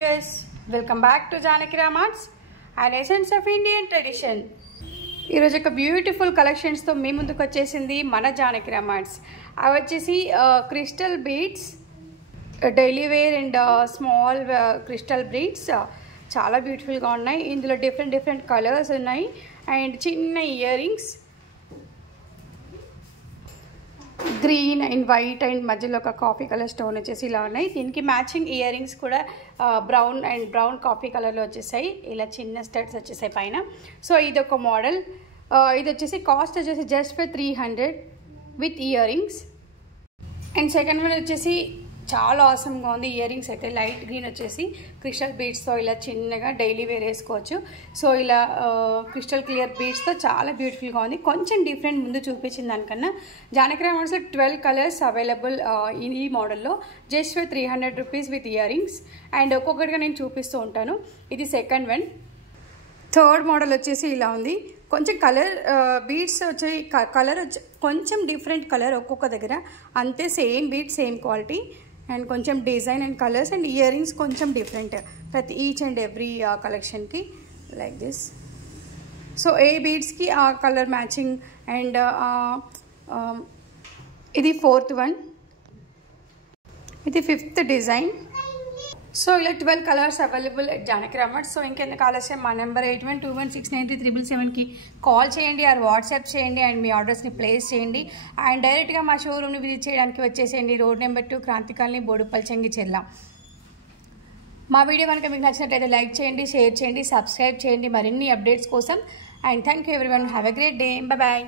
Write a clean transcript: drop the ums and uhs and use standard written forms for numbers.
Yes, welcome back to Janaki Ramarts and Essence of Indian Tradition. ఈరోజు ఒక beautiful కలెక్షన్స్తో మీ ముందుకు వచ్చేసింది మన జానకి రామార్ట్స్. అవి వచ్చేసి crystal beads, daily wear and small crystal beads చాలా బ్యూటిఫుల్గా ఉన్నాయి. ఇందులో డిఫరెంట్ కలర్స్ ఉన్నాయి అండ్ చిన్న earrings green and white and మధ్యలో ఒక కాఫీ కలర్ స్టోన్ వచ్చేసి ఇలా ఉన్నాయి. దీనికి మ్యాచింగ్ ఇయర్ రింగ్స్ కూడా బ్రౌన్ కాఫీ కలర్లో వచ్చేసాయి. ఇలా చిన్న స్టడ్స్ వచ్చేసాయి పైన. సో ఇది ఒక మోడల్. ఇది వచ్చేసి కాస్ట్ వచ్చేసి just for 300 with ear rings. And second one వచ్చేసి చాలా ఆసమ్గా ఉంది. ఇయర్ రింగ్స్ అయితే లైట్ గ్రీన్ వచ్చేసి క్రిస్టల్ బీడ్స్తో ఇలా చిన్నగా డైలీ వేర్ వేసుకోవచ్చు. సో ఇలా క్రిస్టల్ క్లియర్ బీడ్స్తో చాలా బ్యూటిఫుల్గా ఉంది. కొంచెం డిఫరెంట్ ముందు చూపించిన దానికన్నా. జానకి రామార్ట్స్లో 12 కలర్స్ అవైలబుల్ ఈ మోడల్లో just for 300 rupees with ear rings. And ఒక్కొక్కటిగా నేను చూపిస్తూ ఉంటాను. ఇది సెకండ్ వన్. థర్డ్ మోడల్ వచ్చేసి ఇలా ఉంది. కొంచెం కలర్ బీడ్స్ వచ్చి కలర్ వచ్చి కొంచెం డిఫరెంట్ కలర్ ఒక్కొక్క దగ్గర, అంతే same bead same quality and కొంచెం design and colours and earrings కొంచెం డిఫరెంట్ ప్రతి ఈచ్ అండ్ ఎవ్రీ కలెక్షన్కి లైక్ దిస్. సో ఏ బీడ్స్కి ఆ కలర్ మ్యాచింగ్. అండ్ ఇది ఫోర్త్ వన్, ఇది ఫిఫ్త్ డిజైన్. సో ఇలా 12 colours available at Janaki Ram Arts. So ఇంకెందుకు ఆలస్యం, మా నెంబర్ 8121693777కి కాల్ చేయండి ఆర్ వాట్సాప్ చేయండి అండ్ మీ ఆర్డర్స్ని ప్లేస్ చేయండి. అండ్ డైరెక్ట్గా మా షోరూమ్ని విజిట్ చేయడానికి వచ్చేసేయండి. రోడ్ నెంబర్ 2 క్రాంతి కాలనీ, బోడుపల్చంగి, చెర్ల. మా వీడియో కనుక మీకు నచ్చినట్లయితే లైక్ చేయండి, షేర్ చేయండి, సబ్స్క్రైబ్ చేయండి మరిన్ని అప్డేట్స్ కోసం. And thank you everyone. Have a great day. Bye.